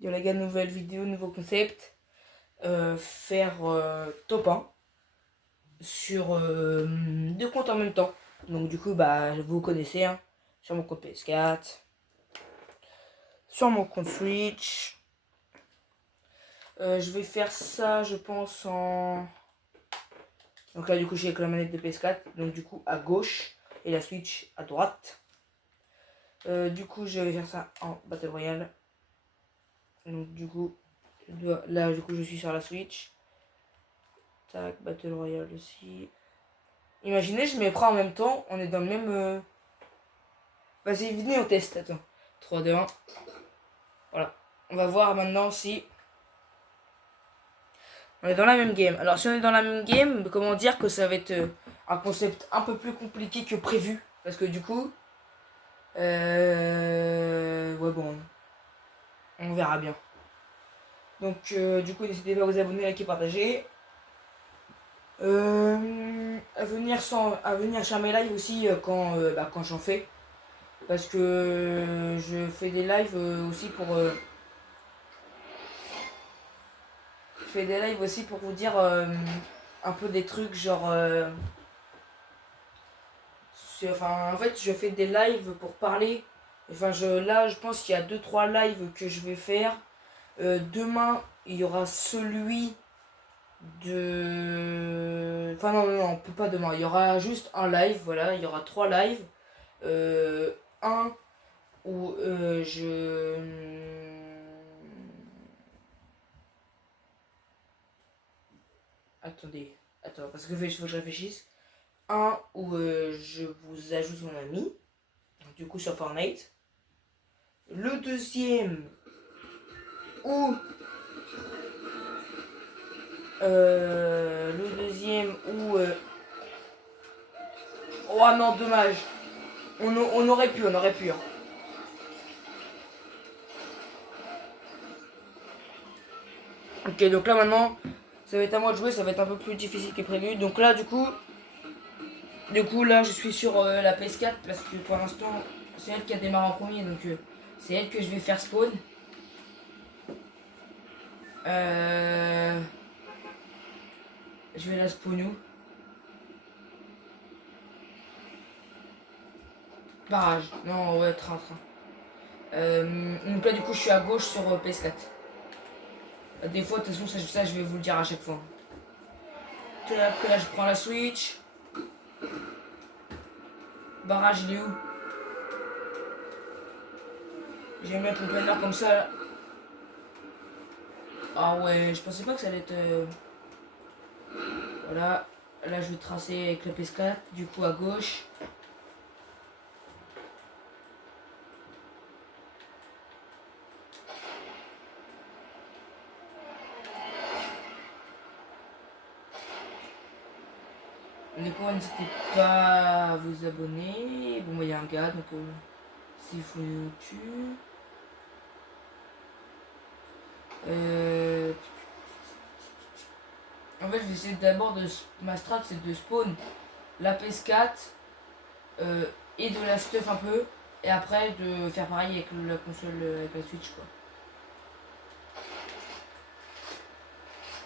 Yo les gars, nouvelle vidéo, nouveau concept. Faire top 1 sur deux comptes en même temps. Donc du coup, bah vous connaissez, hein, sur mon compte PS4, sur mon compte Switch. Je vais faire ça, je pense, en... Donc là, du coup, j'ai avec la manette de PS4. Donc du coup, à gauche. Et la Switch à droite. Du coup, je vais faire ça en Battle Royale. Donc du coup, là, du coup, je suis sur la Switch. Tac, Battle Royale aussi. Imaginez, je mets prends en même temps, on est dans le même... Vas-y, venez, on teste, attends. 3, 2, 1. Voilà. On va voir maintenant si on est dans la même game. Alors, si on est dans la même game, comment dire que ça va être un concept un peu plus compliqué que prévu. Parce que du coup... Ouais, bon, on verra bien. Donc, du coup, n'hésitez pas à vous abonner, liker, partager. À venir sur mes lives aussi quand j'en fais. Parce que je fais des lives aussi pour... je fais des lives aussi pour vous dire un peu des trucs genre... enfin, en fait, je fais des lives pour parler. Enfin, là, je pense qu'il y a 2-3 lives que je vais faire. Demain, il y aura celui de... Enfin, non, non, non, on peut pas demain. Il y aura juste un live, voilà. Il y aura 3 lives. Un où Attendez, attends, parce que il faut que je réfléchisse. Un où je vous ajoute mon ami, du coup sur Fortnite. Le deuxième où oh non, dommage. On aurait pu, hein. Ok, donc là maintenant, ça va être à moi de jouer, ça va être un peu plus difficile que prévu. Donc là, du coup là, je suis sur la PS4 parce que pour l'instant, c'est elle qui a démarré en premier, donc c'est elle que je vais faire spawn. Je vais la spawn où? Barrage. Non, ouais, train. Donc là, du coup, je suis à gauche sur PS4. Des fois, de toute façon, ça, je vais vous le dire à chaque fois. Là, je prends la Switch. Barrage, il est où? Je vais mettre le planeur comme ça. Là. Ah ouais, je pensais pas que ça allait être... Voilà. Là, je vais tracer avec la PS4. Du coup, à gauche. Les coins, n'hésitez pas à vous abonner. Bon, il y a un gars, donc s'il faut le tue. En fait, je vais essayer d'abord de... Ma strat, c'est de spawn la PS4 et de la stuff un peu. Et après, de faire pareil avec la console, avec la Switch, quoi.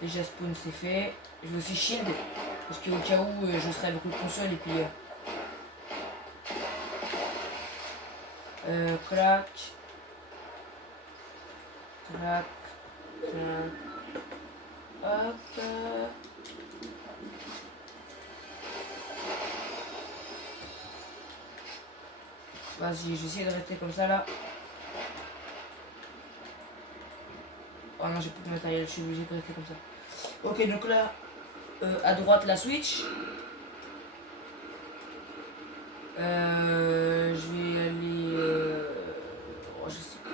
Déjà, spawn, c'est fait. Je vais aussi shield. Parce qu'au cas où, je serai avec le console et puis... clac. Clac. Clac. Hop. Vas-y, je vais essayer de rester comme ça là. Oh non, j'ai plus de matériel, je suis obligé de rester comme ça. Ok, donc là, à droite la Switch. Je vais aller. Oh, je sais pas.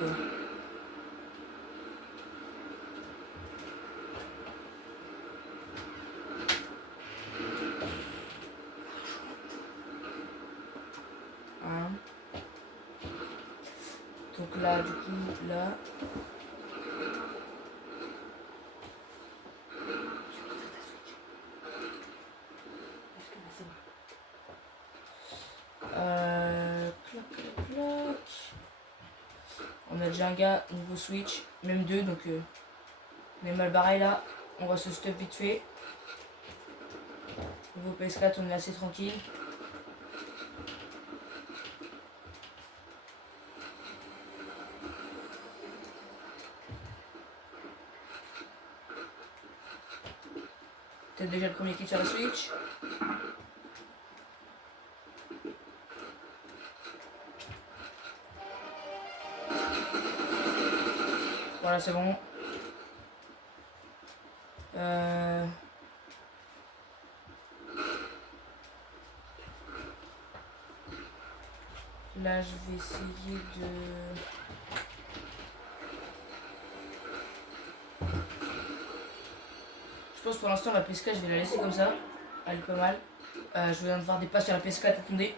Hein. Donc là, du coup, là. Clac, clac, clac. On a j'ai un gars niveau Switch, même deux, donc on est mal barré là. On va se stop vite fait. Niveau PS4, on est assez tranquille. Peut-être déjà le premier kill sur la Switch. Voilà, c'est bon. Là, je vais essayer de... Je pense pour l'instant la PS4, je vais la laisser comme ça. Elle est pas mal. Je viens de voir des passes sur la PS4, attendez.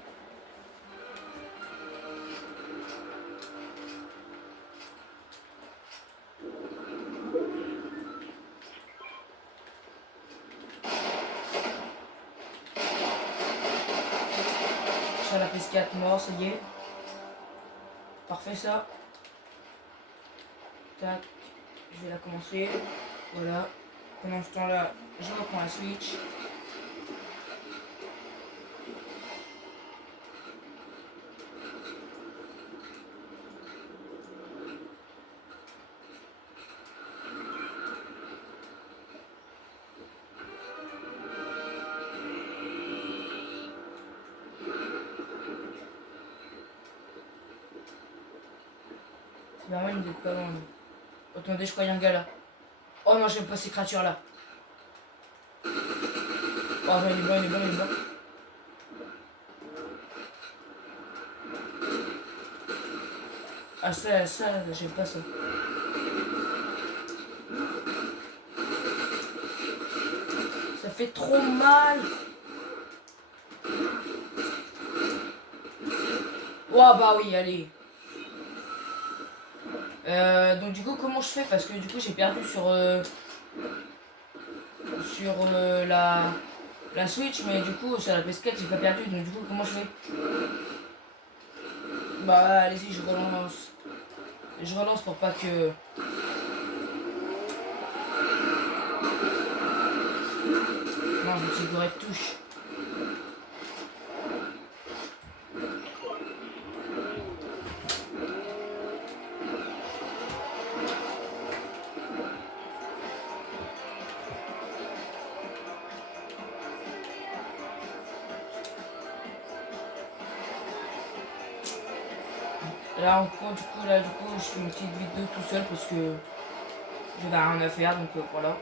Sur la PS4, mort, ça y est. Parfait ça. Tac. Je vais la commencer. Voilà. Pendant ce temps-là, je reprends la Switch. C'est vraiment une d'être pas loin. Attendez, je crois qu'il y a un gars là. Oh non, j'aime pas ces créatures là. Oh non, il est bon, il est bon, il est bon. Ah ça, j'aime pas ça. Ça fait trop mal. Oh bah oui, allez. Donc du coup, comment je fais? Parce que du coup, j'ai perdu sur la Switch, mais du coup, sur la PS4, j'ai pas perdu. Donc du coup, comment je fais? Bah allez-y, je relance. Je relance pour pas que... Non, je me suis gouré de touche. Là, en cours, du coup, je fais une petite vidéo tout seul parce que j'avais rien à faire, donc voilà.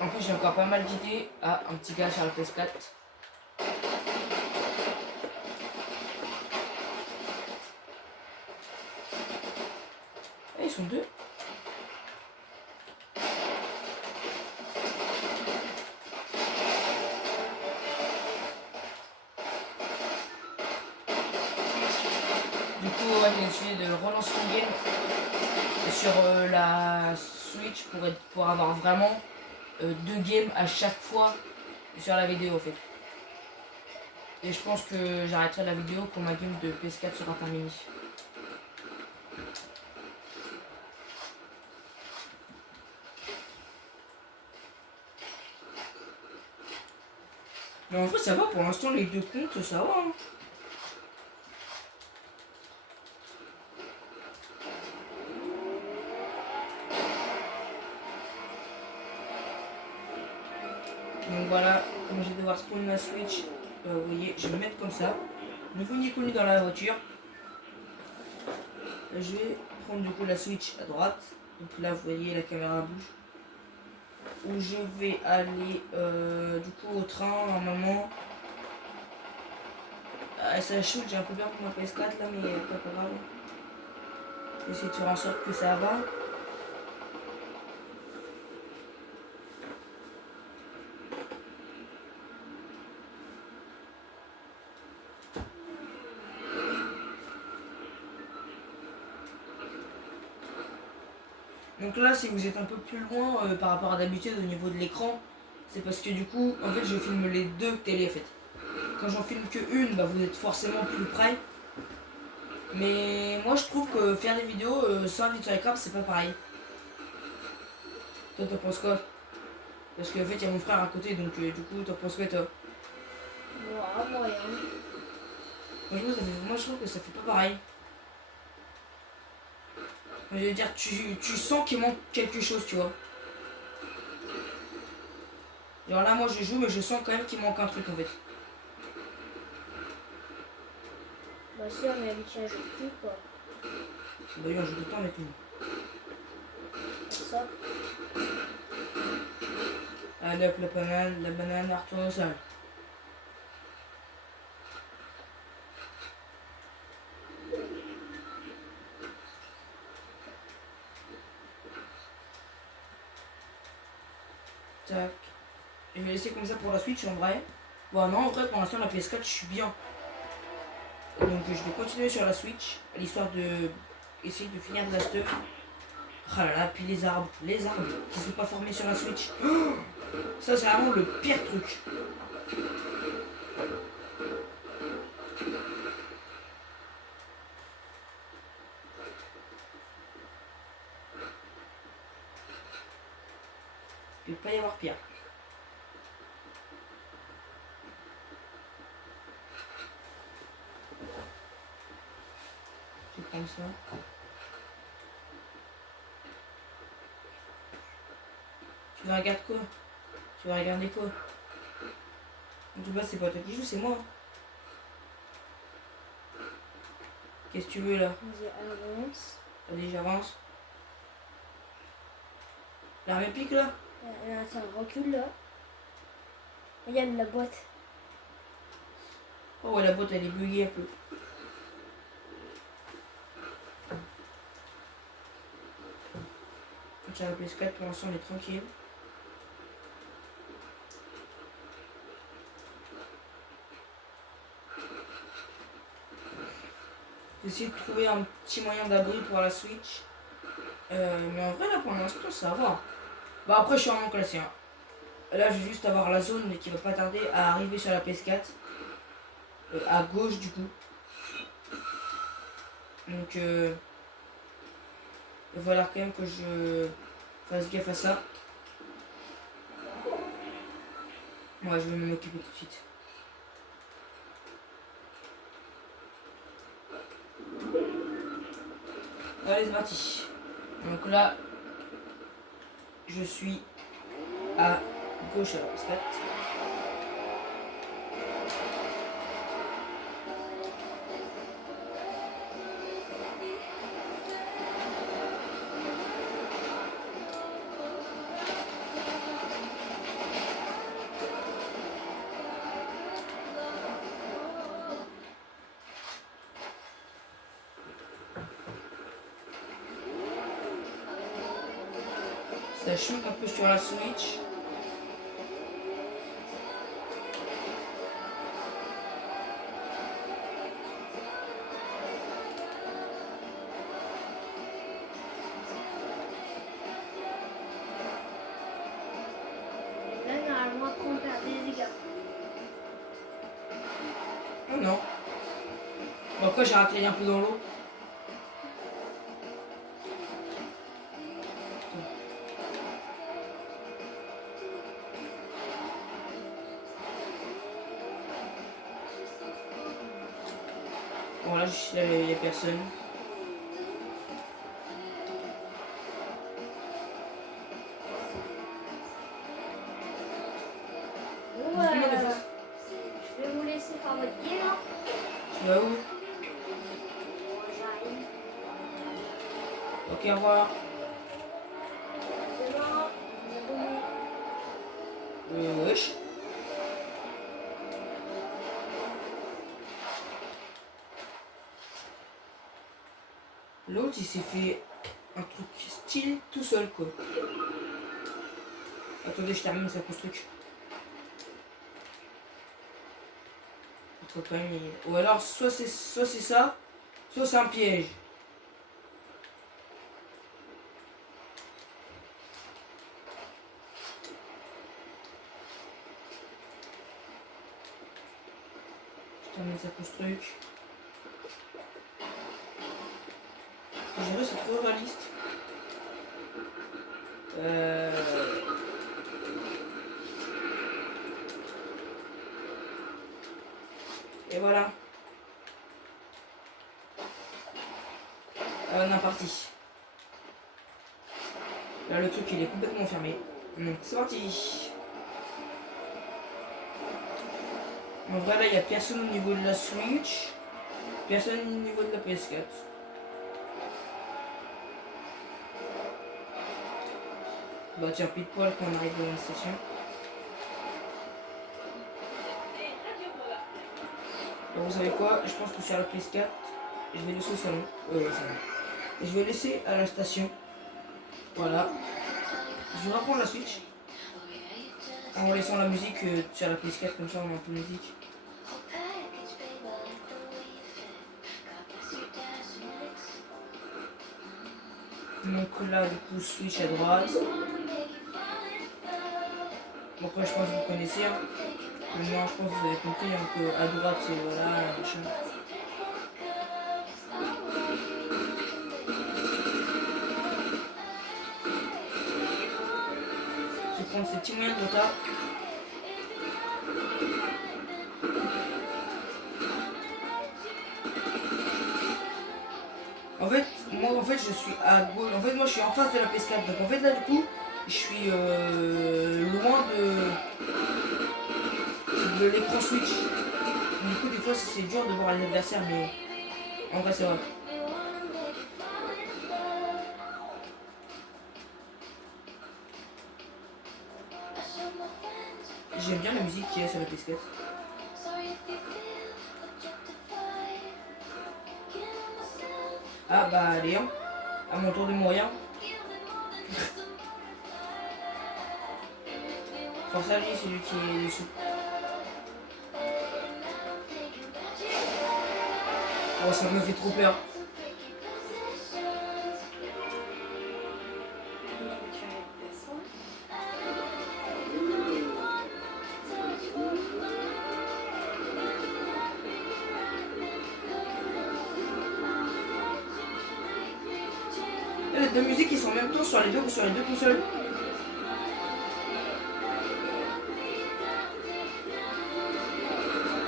En plus, j'ai encore pas mal d'idées. Ah, un petit gars sur la PS4. Eh, ils sont deux. Du coup, ouais, j'ai essayé de relancer une game sur la Switch pour avoir vraiment deux games à chaque fois sur la vidéo en fait. Et je pense que j'arrêterai la vidéo pour ma game de PS4 sera terminée. Mais en fait ça va, pour l'instant les deux comptes ça va. Hein. Donc voilà, comme je vais devoir spawn ma Switch, vous voyez, je vais me mettre comme ça. Ne vous ni connu dans la voiture. Je vais prendre du coup la Switch à droite. Donc là vous voyez la caméra bouge. Où je vais aller du coup au train normalement. Ça shoot, j'ai un peu peur pour ma PS4 là, mais pas grave. Je vais essayer de faire en sorte que ça va. Donc là, si vous êtes un peu plus loin par rapport à d'habitude au niveau de l'écran, c'est parce que du coup, en fait, je filme les deux télés en fait. Quand j'en filme que une, bah, vous êtes forcément plus près. Mais moi je trouve que faire des vidéos sans vite sur les crabes c'est pas pareil. Toi t'en penses quoi? Parce qu'en fait il y a mon frère à côté donc du coup t'en penses quoi toi? Moi, moyen. Moi je trouve que ça fait pas pareil. Je veux dire tu sens qu'il manque quelque chose tu vois. Genre là moi je joue mais je sens quand même qu'il manque un truc en fait. Bah si on est habitué à jouer plus quoi. D'ailleurs je joue tout le temps avec lui. Comme ça. Allez hop la banane elle retourne au sol. Tac. Je vais laisser comme ça pour la Switch en vrai. Bon non en vrai pour l'instant la PS4 je suis bien. Donc je vais continuer sur la Switch, l'histoire de essayer de finir de la stuff. Ah là là, puis les arbres qui ne sont pas formés sur la Switch. Oh, ça c'est vraiment le pire truc. Il ne peut pas y avoir pire. Je vais prendre ça. Tu vas regarder quoi? Tu vas regarder quoi? En tout cas, c'est pas toi qui joues, c'est moi. Qu'est-ce que tu veux là? Vas-y, avance. Vas-y, j'avance. L'arme pique là? Attends, recule là. Regarde la boîte. Oh ouais, la boîte elle est buggée un peu. Tiens, la PS4 pour l'instant elle est tranquille. J'essaie de trouver un petit moyen d'abri pour la Switch. Mais en vrai là pour l'instant ça va. Bah après je suis vraiment classé. Hein. Là je vais juste avoir la zone qui va pas tarder à arriver sur la PS4. À gauche du coup. Donc il va falloir quand même que je fasse gaffe à ça. Ouais je vais m'en occuper tout de suite. Allez c'est parti. Donc là je suis à gauche à la PS4. Ça choque un peu sur la Switch. Là, normalement, après, on perd des dégâts. Oh non. Bon après j'ai raté un peu dans l'eau. Bon là je suis là, il n'y a personne. Bon, je vais vous laisser faire votre game. Hein. Tu vas où? Bon, j'arrive. Ok, au revoir. Demain, Wesh. L'autre il s'est fait un truc style tout seul quoi. Attendez, je termine sa construction. Ou alors soit c'est ça, soit c'est un piège. Je termine sa construction. dirait c'est trop réaliste. Et voilà. On est parti. Là le truc il est complètement fermé. Donc c'est parti. En vrai là il n'y a personne au niveau de la Switch. Personne au niveau de la PS4. Bah tiens pile poil quand on arrive dans la station. Donc, vous savez quoi? Je pense que sur la PS4, je vais laisser au salon. Et je vais laisser à la station. Voilà. Je vais reprendre la Switch. En laissant la musique sur la PS4, comme ça on a un peu de musique. Donc là, du coup, Switch à droite. Donc là, je pense que vous connaissez. Hein. Maintenant, je pense que vous avez compris hein, que à droite, c'est voilà, machin. Je vais prendre ces petits moyens de retard. En fait, je suis à gauche. En fait, moi, je suis en face de la PS4. Donc, en fait, là, du coup, je suis loin de l'écran Switch. Du coup, des fois, c'est dur de voir les adversaires, mais en vrai, c'est vrai. J'aime bien la musique qu'il y a sur la PS4. Ah bah allez, hein. À mon tour de mourir. Force à lui, c'est lui qui est dessus. Oh, ça me fait trop peur. Les deux musiques ils sont en même temps sur les deux consoles.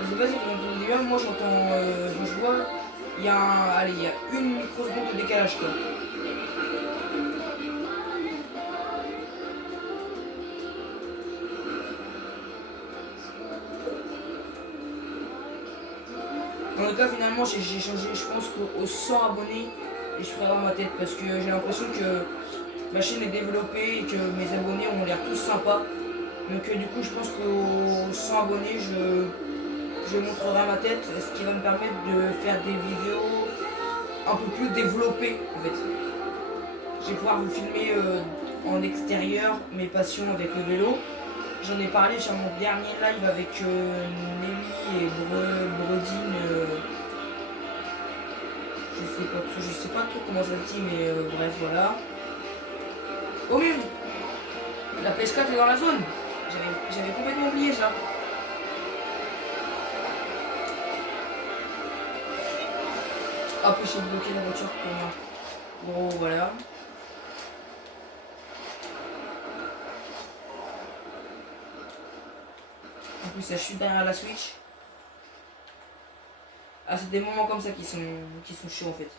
Je sais pas si vous entendez bien, moi j'entends, quand je vois, il y a une microseconde de décalage quoi. En tout cas finalement j'ai changé, je pense qu'aux 100 abonnés et je ferai dans ma tête parce que j'ai l'impression que ma chaîne est développée et que mes abonnés ont l'air tous sympas. Donc du coup je pense qu'aux 100 abonnés je montrerai ma tête, ce qui va me permettre de faire des vidéos un peu plus développées en fait. Je vais pouvoir vous filmer en extérieur mes passions avec le vélo. J'en ai parlé sur mon dernier live avec Nelly et Bredine. Je sais pas trop comment ça se dit, mais bref, voilà. Oh mais la PS4 est dans la zone. J'avais complètement oublié ça. Après j'ai bloqué la voiture pour moi. Bon voilà. En plus ça chute derrière la Switch. Ah c'est des moments comme ça qui sont chauds en fait.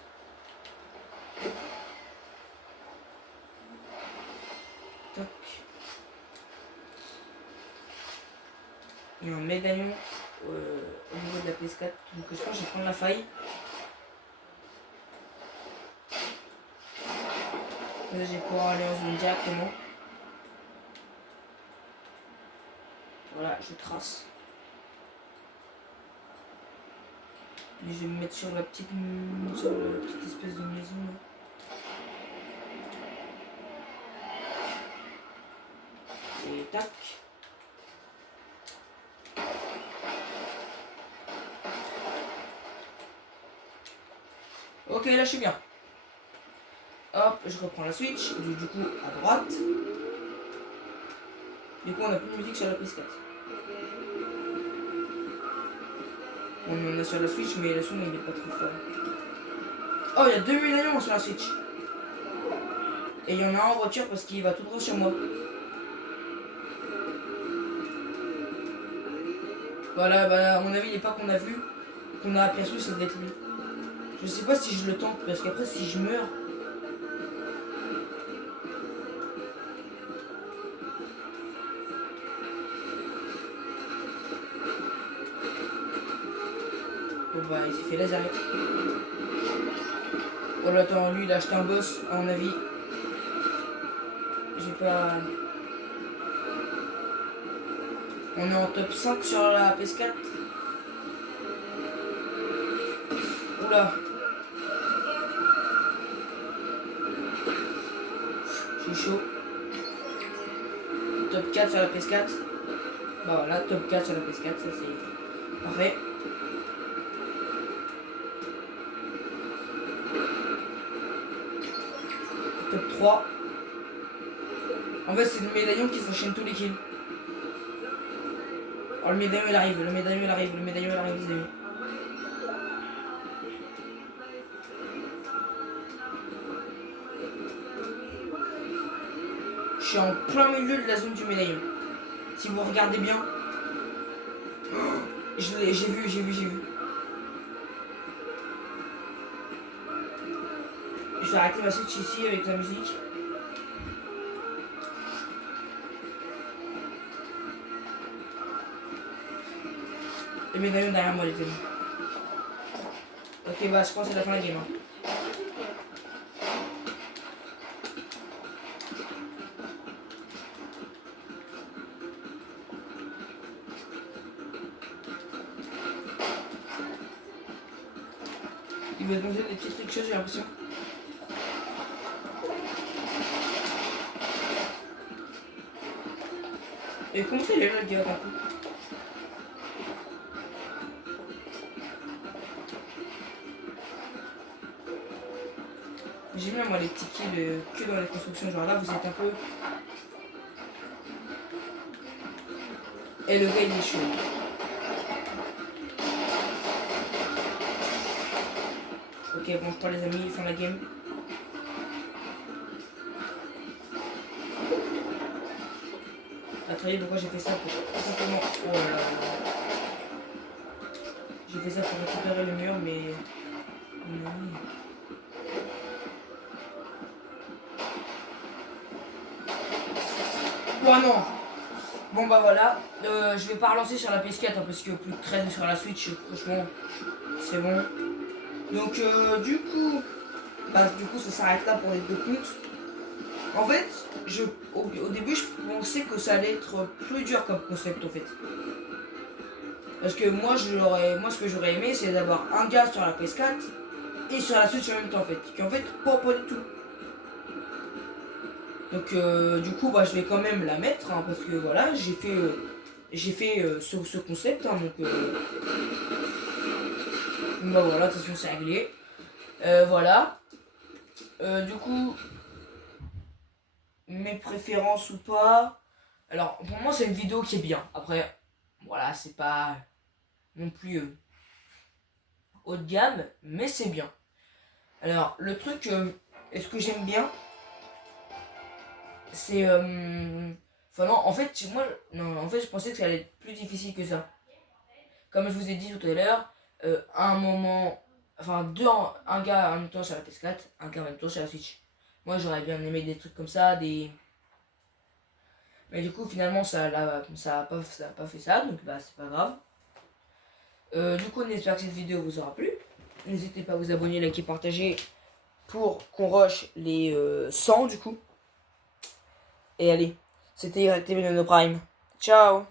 Toc. Il y a un médaillon au niveau de la PS4. Donc je pense que je vais prendre la faille. Là je vais pouvoir aller en zone directement. Voilà, je trace. Et je vais me mettre sur la petite espèce de maison là. Et tac. Ok, là je suis bien. Hop, je reprends la Switch, du coup à droite. Du coup on n'a plus de musique sur la PS4. On en a sur la Switch, mais la son elle est pas trop fort. Oh, il y a 2 médaillons sur la Switch. Et il y en a un en voiture parce qu'il va tout droit sur moi. Voilà, bah à mon avis, les pas qu'on a vu, qu'on a aperçu, ça devait être lui. Je sais pas si je le tente parce qu'après, si je meurs. Bon bah, il s'est fait laser. Oh là, attends, lui, il a acheté un boss, à mon avis. J'ai pas. On est en top 5 sur la PS4. Oula. J'ai chaud. Top 4 sur la PS4. Bah voilà, top 4 sur la PS4, ça c'est parfait. Top 3. En fait, c'est le médaillon qui s'enchaîne tous les kills. Oh, le médaillon il arrive, le médaillon il arrive, le médaillon il arrive, les amis. Je suis en plein milieu de la zone du médaillon. Si vous regardez bien. J'ai vu. Je vais arrêter ma switch ici avec la musique. Le médaillon derrière moi, les amis. Ok, bah je pense que c'est la fin de la game. Hein. Il va demander des petites choses, j'ai l'impression. Et comment ça, il est là, le gars, d'un coup? J'aime bien, moi, les petits kills que dans les constructions. Genre là, vous êtes un peu. Et le gars, il est chaud. Ok, bon, je prends les amis, fin de la game. Attendez, pourquoi j'ai fait ça pour tout simplement. Oh là là. J'ai fait ça pour récupérer le mur, mais. Non. Oh non. Bon bah voilà, je vais pas relancer sur la PS4 hein, parce que plus de 13 sur la Switch, franchement, c'est bon. Donc du coup ça s'arrête là pour les deux comptes. En fait, au début je pensais que ça allait être plus dur comme concept en fait. Parce que moi ce que j'aurais aimé c'est d'avoir un gars sur la PS4 et sur la Switch en même temps en fait. Qui en fait pas du tout. Donc du coup bah je vais quand même la mettre hein, parce que voilà j'ai fait ce concept hein, donc bah voilà de toute façon c'est réglé. Voilà. Du coup mes préférences ou pas. Alors pour moi c'est une vidéo qui est bien. Après voilà c'est pas non plus haut de gamme mais c'est bien. Alors le truc est-ce que j'aime bien c'est enfin non en fait moi non en fait je pensais que ça allait être plus difficile que ça. Comme je vous ai dit tout à l'heure, à un moment enfin un gars en même temps sur la PS4, un gars en même temps sur la Switch. Moi j'aurais bien aimé des trucs comme ça, mais du coup finalement ça a pas fait ça, donc bah c'est pas grave. Du coup on espère que cette vidéo vous aura plu. N'hésitez pas à vous abonner, liker, partager pour qu'on rush les 100 du coup. Et allez, c'était YTV Prime. Ciao.